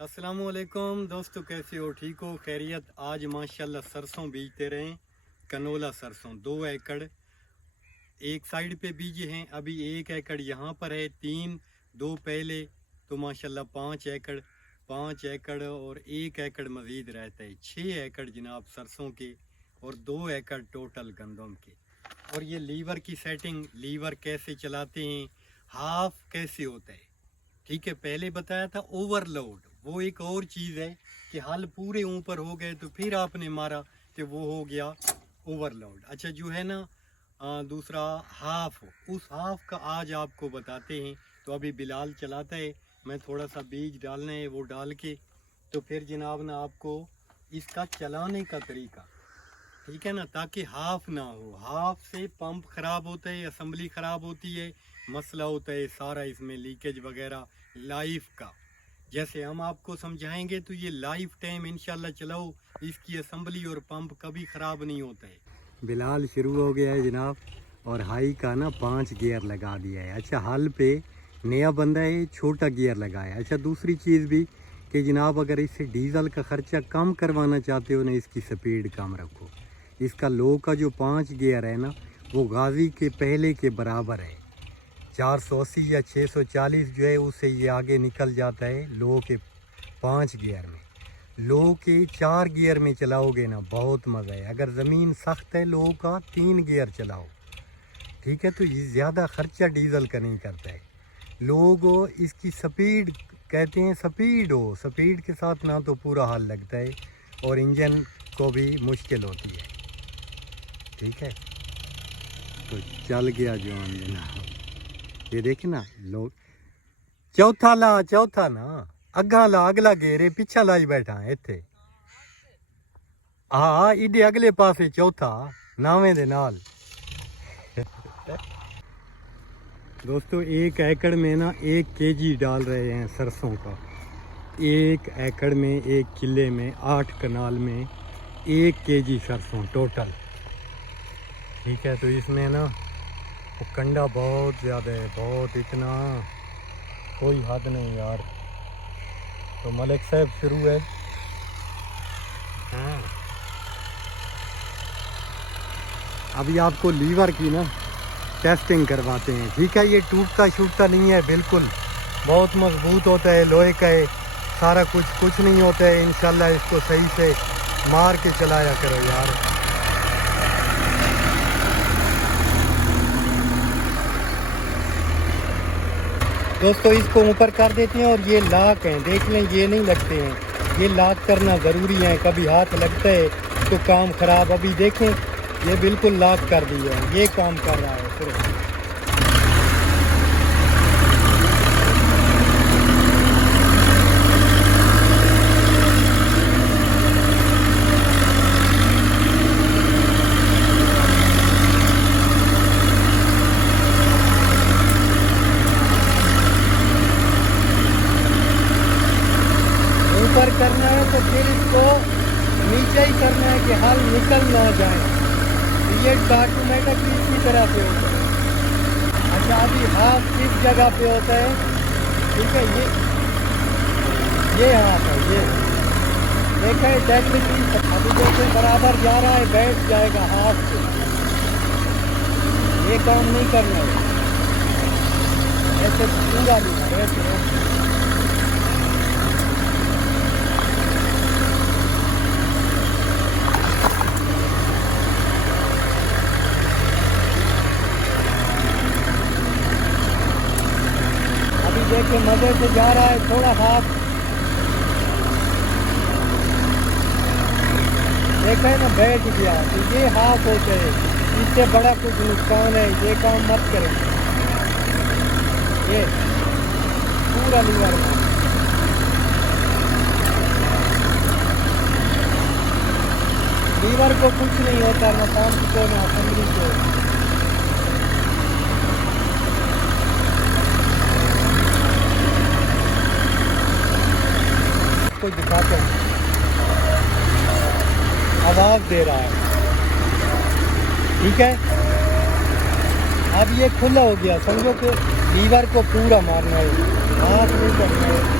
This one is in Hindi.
अस्सलामुअलैकुम दोस्तों, कैसे हो? ठीक हो? खैरियत? आज माशाल्लाह सरसों बीजते रहे। कनोला सरसों 2 एकड़ एक साइड पे बीजे हैं। अभी 1 एकड़ यहाँ पर है, 2 पहले, तो माशाल्लाह 5 एकड़ और 1 एकड़ मज़ीद रहता है। 6 एकड़ जनाब सरसों के और 2 एकड़ टोटल गंदम के। और ये लीवर की सेटिंग, लीवर कैसे चलाते हैं, हाफ कैसे होता है, ठीक है। पहले बताया था ओवरलोड, वो एक और चीज़ है कि हल पूरे ऊपर हो गए तो फिर आपने मारा तो वो हो गया ओवरलोड। अच्छा, जो है ना दूसरा हाफ, उस हाफ का आज आपको बताते हैं। तो अभी बिलाल चलाता है, मैं थोड़ा सा बीज डालना है, वो डाल के तो फिर जनाब ना आपको इसका चलाने का तरीका, ठीक है ना, ताकि हाफ ना हो। हाफ से पंप ख़राब होता है, असम्बली ख़राब होती है, मसला होता है सारा इसमें लीकेज वगैरह लाइफ का। जैसे हम आपको समझाएंगे तो ये लाइफ टाइम इंशाल्लाह चलाओ, इसकी असम्बली और पंप कभी ख़राब नहीं होता है। बिलाल शुरू हो गया है जनाब, और हाई का ना 5 गियर लगा दिया है। अच्छा, हल पे नया बंदा है, छोटा गियर लगाया। अच्छा, दूसरी चीज़ भी कि जनाब अगर इससे डीज़ल का ख़र्चा कम करवाना चाहते हो ना, इसकी स्पीड कम रखो। इसका लो का जो 5 गियर है ना, वो गाजी के पहले के बराबर है। 480 या 640 जो है उससे ये आगे निकल जाता है लो के 5 गियर में। लो के 4 गियर में चलाओगे ना बहुत मज़ा है। अगर ज़मीन सख्त है, लो का 3 गियर चलाओ, ठीक है, तो ये ज़्यादा ख़र्चा डीज़ल का नहीं करता है। लोग इसकी स्पीड कहते हैं, स्पीड हो, स्पीड के साथ ना तो पूरा हाल लगता है और इंजन को भी मुश्किल होती है, ठीक है। तो चल गया जो जनाब, ये देखे ना लोग। चौथा ना अग्गा ला, अगला गेरे पिछा लाई बैठा है इत्थे। हाँ, इधे अगले पासे चौथा नावे दे नाल। दोस्तों, 1 एकड़ में ना 1 केजी डाल रहे हैं सरसों का। 1 एकड़ में, 1 किले में, 8 कनाल में 1 केजी सरसों टोटल, ठीक है। तो इसमें ना वो कंडा बहुत ज़्यादा है, बहुत, इतना कोई हद नहीं यार। तो मलिक साहब शुरू है। हाँ, अभी आपको लीवर की ना टेस्टिंग करवाते हैं, ठीक है। ये टूटता नहीं है, बिल्कुल बहुत मजबूत होता है, लोहे का है सारा कुछ नहीं होता है। इंशाल्लाह इसको सही से मार के चलाया करो यार। दोस्तों, इसको ऊपर कर देते हैं और ये लाक हैं, देख लें, ये नहीं लगते हैं, ये लाक करना ज़रूरी है। कभी हाथ लगता है तो काम ख़राब। अभी देखें, ये बिल्कुल लाक कर दिया है, ये काम कर रहा है सिर्फ। ऊपर करना है तो फिर इसको नीचे ही करना है कि हल निकल ना जाए। ये ऑटोमेटिक इसी तरह से होता है। अच्छा, अभी हाथ किस जगह पे होता है, ठीक है, ये हाथ है, ये देखें टेक्निकली। अभी देखें बराबर जा रहा है, बैठ जाएगा हाथ से। ये काम नहीं करना है, ऐसे पूरा नहीं ऐसे। देखिए मज़े से जा रहा है, थोड़ा हाथ देखा है ना, बैठ गया। तो ये हाथ होते हैं, इससे बड़ा कुछ नुकसान है, ये काम मत करें। ये पूरा लीवर है, लीवर को कुछ नहीं होता, ना पंप को ना असम्बली को। कोई दिखाते हैं, आवाज़ दे रहा है, ठीक है। अब ये खुला हो गया, समझो कि लीवर को पूरा मारना है, हाथ नहीं करना है।